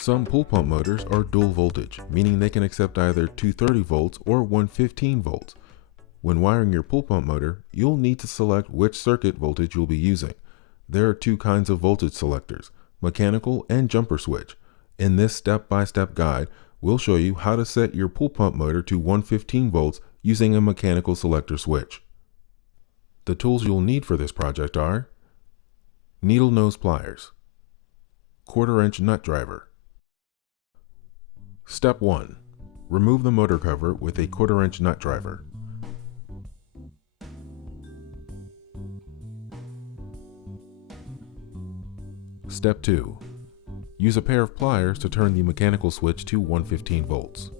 Some pool pump motors are dual voltage, meaning they can accept either 230 volts or 115 volts. When wiring your pool pump motor, you'll need to select which circuit voltage you'll be using. There are two kinds of voltage selectors, mechanical and jumper switch. In this step-by-step guide, we'll show you how to set your pool pump motor to 115 volts using a mechanical selector switch. The tools you'll need for this project are needle nose pliers, 1/4-inch nut driver. Step 1. Remove the motor cover with a 1/4-inch nut driver. Step 2. Use a pair of pliers to turn the mechanical switch to 115 volts.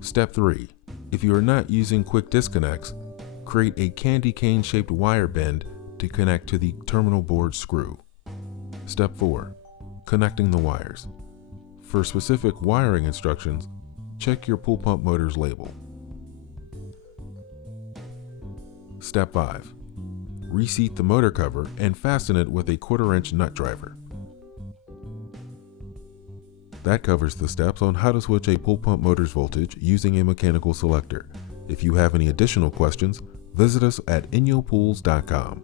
Step 3. If you are not using quick disconnects, create a candy cane shaped wire bend to connect to the terminal board screw. Step 4. Connecting the wires. For specific wiring instructions, check your pool pump motor's label. Step 5. Reseat the motor cover and fasten it with a 1/4-inch nut driver. That covers the steps on how to switch a pool pump motor's voltage using a mechanical selector. If you have any additional questions, visit us at inyopools.com.